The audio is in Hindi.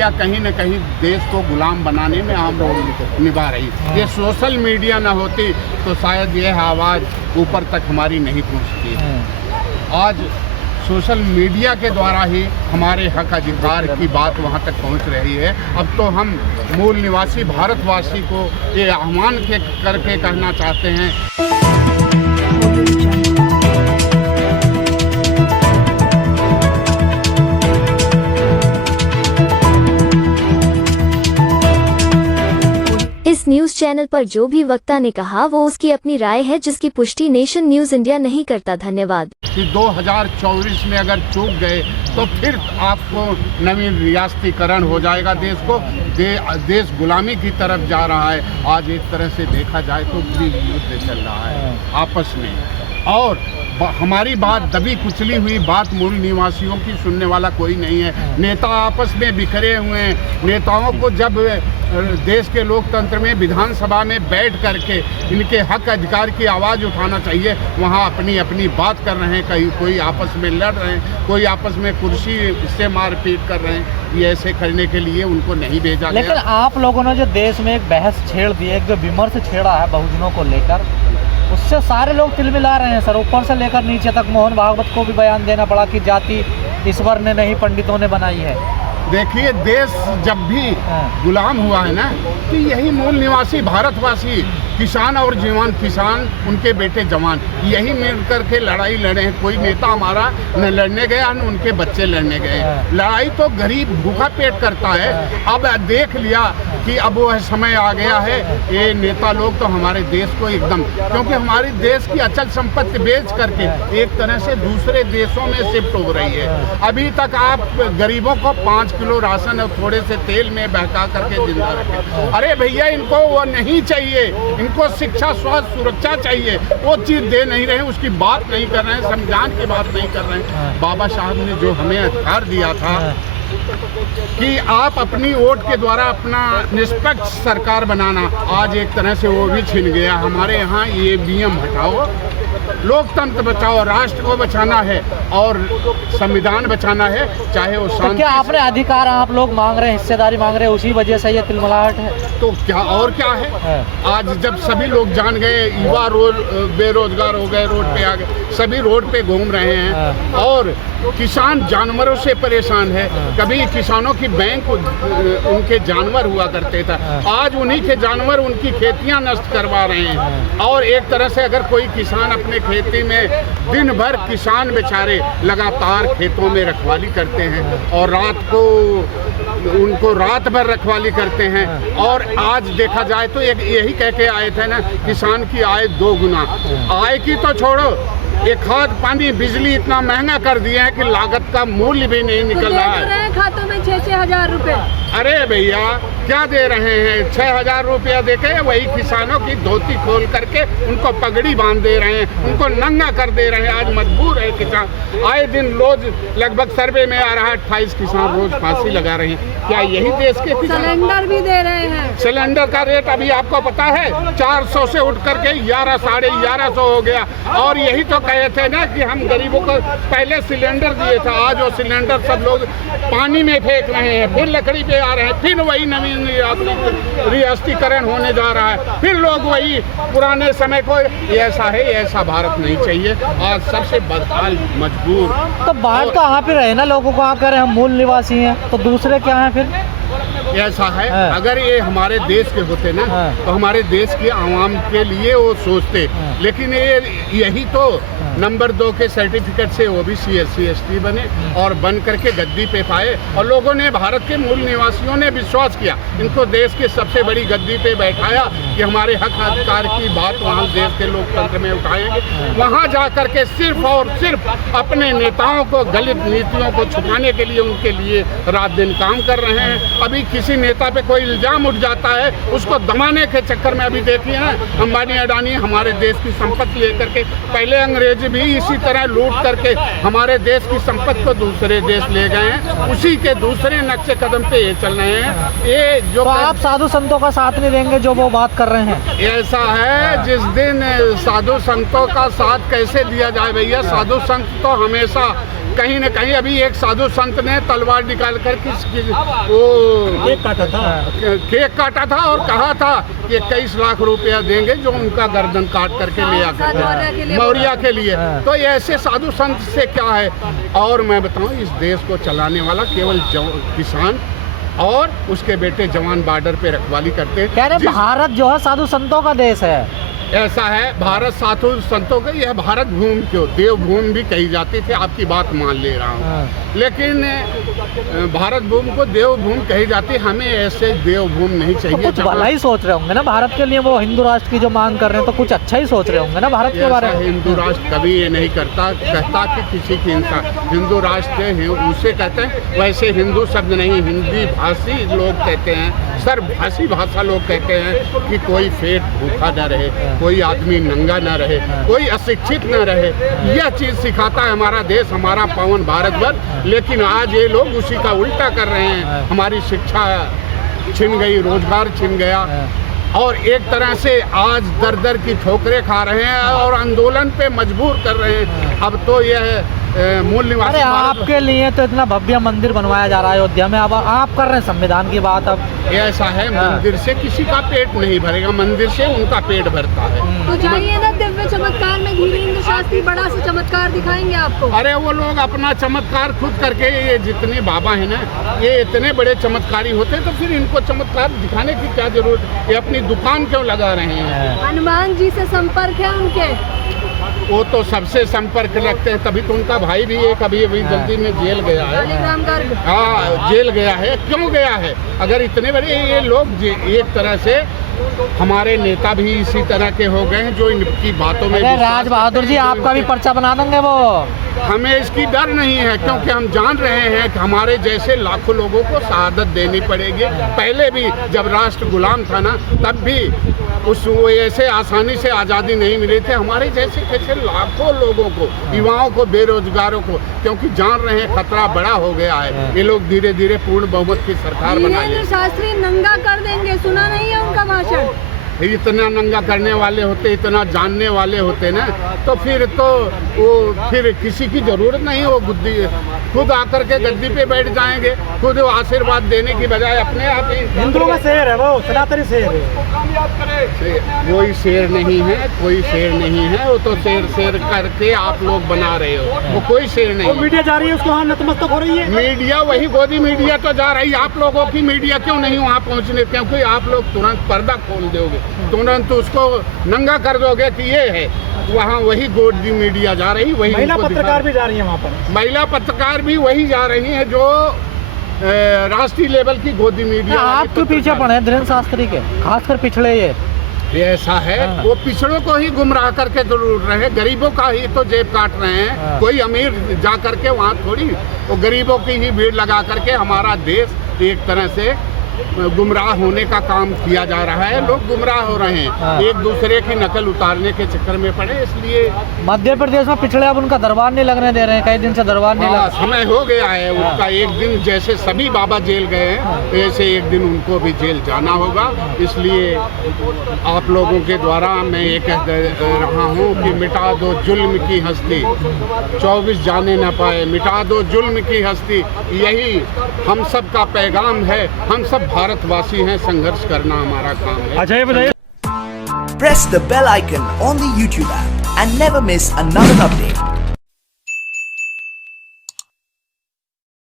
मीडिया कहीं न कहीं देश को गुलाम बनाने में अहम रोल निभा रही है। ये सोशल मीडिया न होती तो शायद यह आवाज़ ऊपर तक हमारी नहीं पहुंचती। आज सोशल मीडिया के द्वारा ही हमारे हक अधिकार की बात वहां तक पहुंच रही है। अब तो हम मूल निवासी भारतवासी को ये आह्वान करके कहना चाहते हैं। इस न्यूज चैनल पर जो भी वक्ता ने कहा वो उसकी अपनी राय है, जिसकी पुष्टि नेशन न्यूज इंडिया नहीं करता। धन्यवाद। कि 2024 में अगर चूक गए तो फिर आपको नवीन रियासतीकरण हो जाएगा। देश गुलामी की तरफ जा रहा है। आज एक तरह से देखा जाए तो गृह युद्ध चल रहा है आपस में, और हमारी बात दबी कुचली हुई बात मूल निवासियों की सुनने वाला कोई नहीं है। नेता आपस में बिखरे हुए हैं। नेताओं को जब देश के लोकतंत्र में विधानसभा में बैठ करके इनके हक अधिकार की आवाज़ उठाना चाहिए, वहाँ अपनी अपनी बात कर रहे हैं। कहीं कोई आपस में लड़ रहे हैं, कोई आपस में कुर्सी से मारपीट कर रहे हैं। ये ऐसे करने के लिए उनको नहीं भेजा गया। लेकिन आप लोगों ने जो देश में एक बहस छेड़ दी है, एक जो विमर्श छेड़ा है बहुजनों को लेकर, उससे सारे लोग तिलमिला रहे हैं सर। ऊपर से लेकर नीचे तक मोहन भागवत को भी बयान देना पड़ा कि जाति ईश्वर ने नहीं पंडितों ने बनाई है। देखिए, देश जब भी गुलाम हुआ है ना, तो यही मूल निवासी भारतवासी, किसान और जवान, किसान उनके बेटे जवान, यही मिल करके लड़ाई लड़े हैं। कोई नेता हमारा न लड़ने गया न उनके बच्चे लड़ने गए। लड़ाई तो गरीब भूखा पेट करता है। अब देख लिया कि अब वह समय आ गया है। ये नेता लोग तो हमारे देश को एकदम, क्योंकि हमारे देश की अचल संपत्ति बेच करके एक तरह से दूसरे देशों में शिफ्ट हो रही है। अभी तक आप गरीबों को 5 किलो राशन और थोड़े से तेल में बहका करके जिंदा रखे। अरे भैया, इनको वो नहीं चाहिए। इनको शिक्षा, स्वास्थ्य, सुरक्षा चाहिए। वो चीज़ दे नहीं रहे, उसकी बात नहीं कर रहे हैं, संविधान की बात नहीं कर रहे हैं। बाबा साहब ने जो हमें अधिकार दिया था कि आप अपनी वोट के द्वारा अपना निष्पक्ष सरकार बनाना, आज एक तरह से वो भी छिन गया। हमारे यहाँ ईवीएम हटाओ, लोकतंत्र बचाओ, राष्ट्र को बचाना है और संविधान बचाना है, चाहे वो शांति। तो क्या आपने अधिकार आप लोग मांग रहे हैं, हिस्सेदारी मांग रहे हैं, उसी वजह से ये तिलमिलाहट है? तो क्या और क्या है? आज जब सभी लोग जान गए, युवा बेरोजगार हो गए, रोड पे आ गए, सभी रोड पे घूम रहे हैं, और किसान जानवरों से परेशान है। कभी किसानों की बैंक उनके जानवर हुआ करते थे, आज उन्हीं के जानवर उनकी खेतियां नष्ट करवा रहे हैं। और एक तरह से अगर कोई किसान अपने खेती में दिन भर, किसान बेचारे लगातार खेतों में रखवाली करते हैं और रात को उनको रात भर रखवाली करते हैं। और आज देखा जाए तो यही कह के आए थे ना, किसान की आय 2 गुना। आय की तो छोड़ो, ये खाद पानी बिजली इतना महंगा कर दिया है कि लागत का मूल्य भी नहीं निकल रहा है। खातों में 6-6 हजार रुपए। अरे भैया, क्या दे रहे हैं? 6,000 रुपया देके वही किसानों की धोती खोल करके उनको पगड़ी बांध दे रहे हैं, उनको नंगा कर दे रहे हैं। आज मजबूर है किसान। आए दिन रोज लगभग सर्वे में आ रहा है 28 किसान रोज फांसी लगा रहे हैं। क्या यही देश के किसान? सिलेंडर भी दे रहे हैं। सिलेंडर का रेट अभी आपको पता है 400 से उठ करके 1100, 1150 हो गया। और यही तो कहे थे ना कि हम गरीबों को पहले सिलेंडर दिए थे। आज वो सिलेंडर सब लोग पानी में फेंक रहे हैं, फिर लकड़ी पे आ रहे हैं, फिर वही नवीन रियासतीकरण होने जा रहा है, फिर लोग वही पुराने समय को। ऐसा है, ऐसा भारत नहीं चाहिए। आज सबसे बदहाल, मजबूर। तो बात तो आप ही रहे ना, लोगों को आप कह रहे हैं हम मूल निवासी हैं, तो दूसरे क्या हैं फिर? ऐसा है, अगर ये हमारे देश के होते ना तो हमारे देश के आवाम के लिए वो सोचते। लेकिन ये यही तो नंबर 2 के सर्टिफिकेट से ओबीसी SC ST बने और बन करके गद्दी पे पाए। और लोगों ने, भारत के मूल निवासियों ने विश्वास किया, इनको देश के सबसे बड़ी गद्दी पे बैठाया कि हमारे हक अधिकार की बात वहाँ देश के लोकतंत्र में उठाएंगे। वहाँ जा करके सिर्फ और सिर्फ अपने नेताओं को, गलत नीतियों को छुपाने के लिए उनके लिए रात दिन काम कर रहे हैं। अभी किसी नेता पे कोई इल्जाम उठ जाता है, उसको दबाने के चक्कर में अभी देखिए ना, अंबानी अडानी हमारे देश की संपत्ति लेकर के, पहले अंग्रेज भी इसी तरह लूट करके हमारे देश की संपत्ति को दूसरे देश ले गए हैं। उसी के दूसरे नक्शे कदम पे ये चल रहे हैं। ये जो तो आप साधु संतों का साथ नहीं देंगे जो वो बात कर रहे हैं? ऐसा है, जिस दिन साधु संतों का साथ कैसे दिया जाए भैया, साधु संत तो हमेशा कहीं न कहीं अभी एक साधु संत ने तलवार निकाल कर वो केक काटा था और कहा था कि 21 लाख रुपया देंगे जो उनका गर्दन काट करके ले आकर मौर्या के लिए। तो ये ऐसे साधु संत से क्या है। और मैं बताऊं, इस देश को चलाने वाला केवल किसान और उसके बेटे जवान बॉर्डर पे रखवाली करते हैं। कह रहे भारत जो है साधु संतों का देश है। ऐसा है, भारत साधु संतों का, यह भारत भूमि क्यों देवभूमि भी कही जाती थी, आपकी बात मान ले रहा हूँ। लेकिन भारत भूमि को देवभूमि कही जाती, हमें ऐसे देवभूमि नहीं चाहिए। तो कुछ भला ही सोच रहे होंगे ना भारत के लिए, वो हिंदू राष्ट्र की जो मांग कर रहे हैं, तो कुछ अच्छा ही सोच रहे होंगे ना भारत के बारे में। हिंदू राष्ट्र कभी ये नहीं कहता कि किसी की हिंसा। हिंदू राष्ट्र उसे कहते हैं, वैसे हिंदू शब्द नहीं, हिंदी भाषी लोग कहते हैं, सर्वभाषी भाषा लोग कहते हैं कि कोई पेट भूखा न रहे, कोई आदमी नंगा न रहे, कोई अशिक्षित न रहे। यह चीज़ सिखाता है हमारा देश, हमारा पावन भारतवर्ष। लेकिन आज ये लोग उसी का उल्टा कर रहे हैं। हमारी शिक्षा छिन गई, रोजगार छिन गया और एक तरह से आज दर दर की ठोकरें खा रहे हैं और आंदोलन पे मजबूर कर रहे हैं। अब तो यह मूल निवासी। अरे आपके लिए तो इतना भव्य मंदिर बनवाया जा रहा है अयोध्या में, अब आप कर रहे हैं संविधान की बात। अब ऐसा है, मंदिर से किसी का पेट नहीं भरेगा, मंदिर से उनका पेट भरता है। तो जाइए ना दिव्य चमत्कार में, धीरेन्द्र शास्त्री बड़ा सा चमत्कार दिखाएंगे आपको। अरे वो लोग अपना चमत्कार खुद करके, ये जितने बाबा हैं ना, ये इतने बड़े चमत्कारी होते, तो फिर इनको चमत्कार दिखाने की क्या जरूरत है। ये अपनी दुकान क्यों लगा रहे हैं। हनुमान जी से संपर्क है उनके, वो तो सबसे संपर्क रखते हैं, तभी तो उनका भाई भी एक अभी जल्दी में जेल गया है। शालिग्राम गर्ग। हाँ, जेल गया है। क्यों गया है? अगर इतने बड़े ये लोग एक तरह से हमारे नेता भी इसी तरह के हो गए हैं जो इनकी बातों में। राज बहादुर जी आपका भी पर्चा बना देंगे वो। हमें इसकी डर नहीं है, क्योंकि हम जान रहे हैं कि हमारे जैसे लाखों लोगों को शहादत देनी पड़ेगी। पहले भी जब राष्ट्र गुलाम था ना, तब भी ऐसे आसानी से आज़ादी नहीं मिली थी। हमारे जैसे कैसे लाखों लोगों को, युवाओं को, बेरोजगारों को, क्योंकि जान रहे हैं खतरा बड़ा हो गया है। ये लोग धीरे धीरे पूर्ण बहुमत की सरकार बना धीरेन्द्र शास्त्री नंगा कर देंगे, सुना नहीं है उनका भाषण। इतना नंगा करने वाले होते, इतना जानने वाले होते ना, तो फिर किसी की जरूरत नहीं। वो खुद आकर के गद्दी पे बैठ जाएंगे, खुद आशीर्वाद देने की बजाय अपने आप ही। हिंदुओं का शेर है वो, सनातनी शेर है। कोई शेर नहीं है, कोई शेर नहीं है। वो तो शेर करके आप लोग बना रहे हो, वो कोई शेर नहीं। मीडिया जा रही है, उसको वहाँ नतमस्तक हो रही है। मीडिया वही गोदी मीडिया तो जा रही है। आप लोगों की मीडिया क्यों नहीं वहाँ पहुँचने? क्योंकि आप लोग तुरंत पर्दा खोल दोगे, तुरंत उसको नंगा कर दोगे कि ये है। वहाँ वही गोदी मीडिया जा रही, वही महिला पत्रकार भी जा रही है वहाँ पर। महिला पत्रकार भी वही जा रही हैं जो राष्ट्रीय लेवल की गोदी मीडिया। आपके पीछे पड़े हैं धीरेन्द्र शास्त्री के, खासकर पिछड़े। ये ऐसा है, वो पिछड़ों को ही गुमराह करके जरूर रहे, गरीबों का ही तो जेब काट रहे हैं। कोई अमीर जा करके वहाँ थोड़ी, वो गरीबों की ही भीड़ लगा करके हमारा देश एक तरह से गुमराह होने का काम किया जा रहा है। लोग गुमराह हो रहे हैं, एक दूसरे की नकल उतारने के चक्कर में पड़े। इसलिए मध्य प्रदेश में पिछड़े अब उनका दरबार नहीं लगने दे रहे हैं, कई दिन से दरबार नहीं लग। समय हो गया है उनका। एक दिन जैसे सभी बाबा जेल गए हैं, ऐसे एक दिन उनको भी जेल जाना होगा। इसलिए आप लोगों के द्वारा मैं ये कह रहा हूँ कि मिटा दो जुल्म की हस्ती, 24 जाने न पाए। मिटा दो जुल्म की हस्ती, यही हम सब का पैगाम है। हम सब भारतवासी हैं, संघर्ष करना हमारा काम है। अच्छा ये बताइए। Press the bell icon on the YouTube app and never miss another update.